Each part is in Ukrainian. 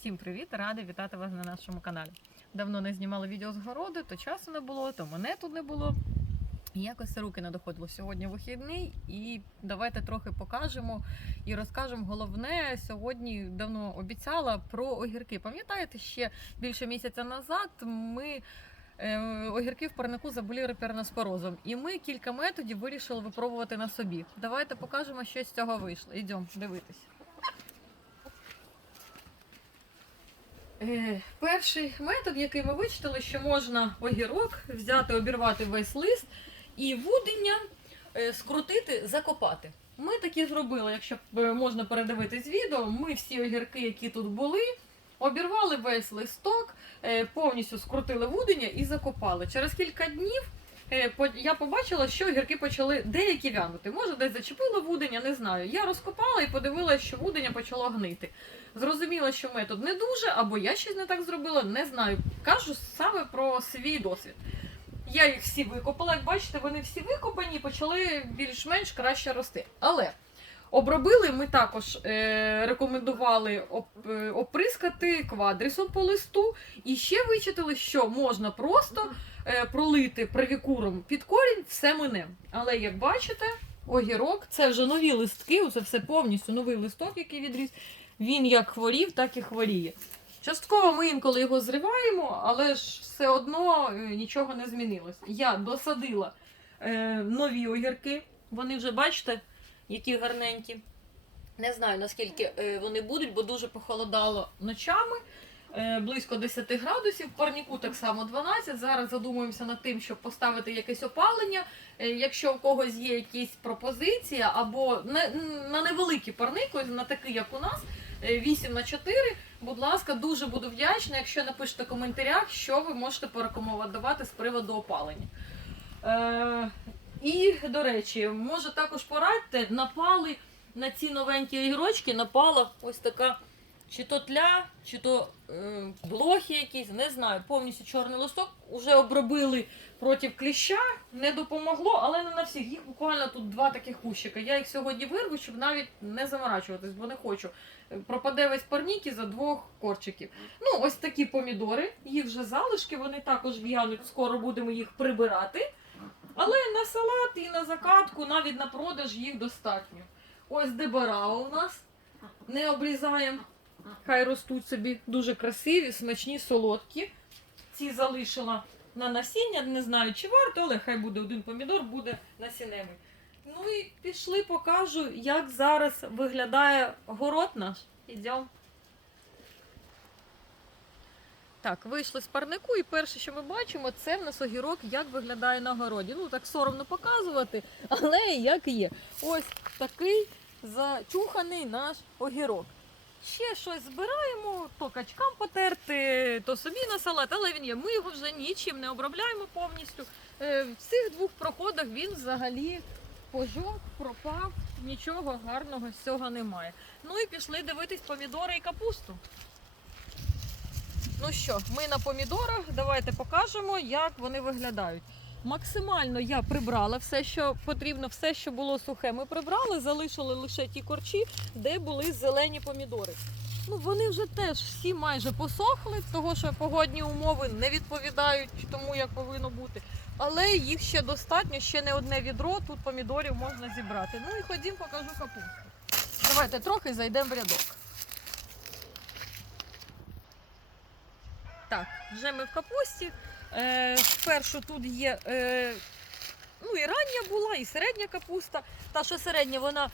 Всім привіт! Рада вітати вас на нашому каналі. Давно не знімала відео з городу, то часу не було, то мене тут не було. Якось руки не доходило. Сьогодні вихідний, і давайте трохи покажемо і розкажемо. Головне, сьогодні давно обіцяла про огірки. Пам'ятаєте, ще більше місяця назад ми. е, Огірки в парнику заболіли перноспорозом, і ми кілька методів вирішили випробувати на собі. Давайте покажемо, що з цього вийшло. Йдемо дивитись. Перший метод, який ми вичитали, що можна огірок взяти, обірвати весь лист і вудення е, скрутити, закопати. Ми такі зробили, якщо е, можна передивитись відео. Ми всі огірки, які тут були, обірвали весь листок, е, повністю скрутили вудення і закопали. Через кілька днів е, я побачила, що огірки почали деякі вянути. Може, десь зачепило вудення, не знаю. Я розкопала і подивилася, що вудення почало гнити. Зрозуміла, що метод не дуже, або я щось не так зробила, не знаю. Кажу саме про свій досвід. Я їх всі викопала, як бачите, вони всі викопані і почали більш-менш краще рости. Але обробили ми також е, рекомендували е, оприскати квадрісом по листу. І ще вичитали, що можна просто е, пролити привікуром під корінь, все мине. Але як бачите, огірок це вже нові листки, це все повністю новий листок, який відріс. Він як хворів, так і хворіє. Частково ми інколи його зриваємо, але ж все одно е, нічого не змінилось. Я досадила е, нові огірки. Вони вже бачите, які гарненькі. Не знаю наскільки е, вони будуть, бо дуже похолодало ночами. Е, близько 10 градусів, парніку так само 12. Зараз задумуємося над тим, щоб поставити якесь опалення. Е, Якщо у когось є якісь пропозиції, або на, невеликий парник, на такий, як у нас, е, 8 на 4, будь ласка, дуже буду вдячна, якщо напишете в коментарях, що ви можете порекомендувати з приводу опалення. І, до речі, може також порадьте, напали на ці новенькі огірочки, напала ось така чи то тля, чи то е, блохи якісь, не знаю, повністю чорний листок. Уже обробили проти кліща, не допомогло, але не на всіх. Їх буквально тут два таких кущика. Я їх сьогодні вирву, щоб навіть не заморачуватись, бо не хочу. Е, Пропаде весь парнік за двох корчиків. Ну, ось такі помідори, їх вже залишки, вони також в'януть, скоро будемо їх прибирати. Але на салат і на закатку, навіть на продаж їх достатньо. Ось дебарао у нас. Не обрізаємо. Хай ростуть собі дуже красиві, смачні, солодкі. Ці залишила на насіння, не знаю, чи варто, але хай буде один помідор, буде насінневий. Ну і пішли, покажу, як зараз виглядає город наш. Ідемо. Так, вийшли з парнику, і перше, що ми бачимо, це в нас огірок, як виглядає на городі. Ну так соромно показувати, але як є. Ось такий зачуханий наш огірок. Ще щось збираємо, то качкам потерти, то собі на салат, але він є. Ми його вже нічим не обробляємо повністю. Е, В цих двох проходах він взагалі пожок, пропав, нічого гарного з цього немає. Ну і пішли дивитись помідори і капусту. Ну що, ми на помідорах, давайте покажемо, як вони виглядають. Максимально я прибрала все, що потрібно, все, що було сухе, ми прибрали, залишили лише ті корчі, де були зелені помідори. Ну, вони вже теж всі майже посохли, того що погодні умови не відповідають тому, як повинно бути. Але їх ще достатньо, ще не одне відро, тут помідорів можна зібрати. Ну і ходім, покажу капусту. Давайте трохи зайдемо в рядок. Так, вже ми в капусті. Е, спершу тут є е, ну, і рання була, і середня капуста. Та, що середня, вона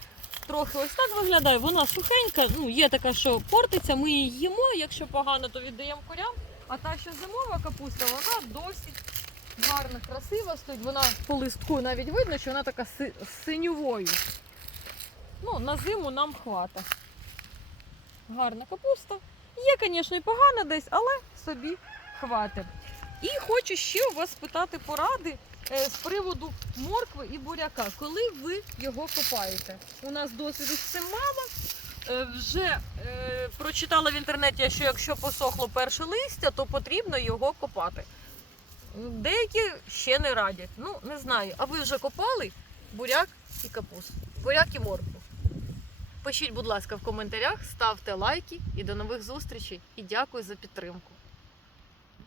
трохи ось так виглядає, вона сухенька, ну, є така, що портиться, ми її їмо, якщо погано, то віддаємо курям. А та, що зимова капуста, вона досить гарна, красива стоїть. Вона по листку навіть видно, що вона така си- з синьовою. Ну, на зиму нам хвата. Гарна капуста. Є, звісно, і погана десь, але собі хватить. І хочу ще у вас спитати поради е, з приводу моркви і буряка. Коли ви його копаєте? У нас досвіду з цим мало. Е, Вже е, прочитала в інтернеті, що якщо посохло перше листя, то потрібно його копати. Деякі ще не радять. Ну, не знаю. А ви вже копали буряк і капусту? Буряк і моркву. Пишіть, будь ласка, в коментарях, ставте лайки і до нових зустрічей. І дякую за підтримку.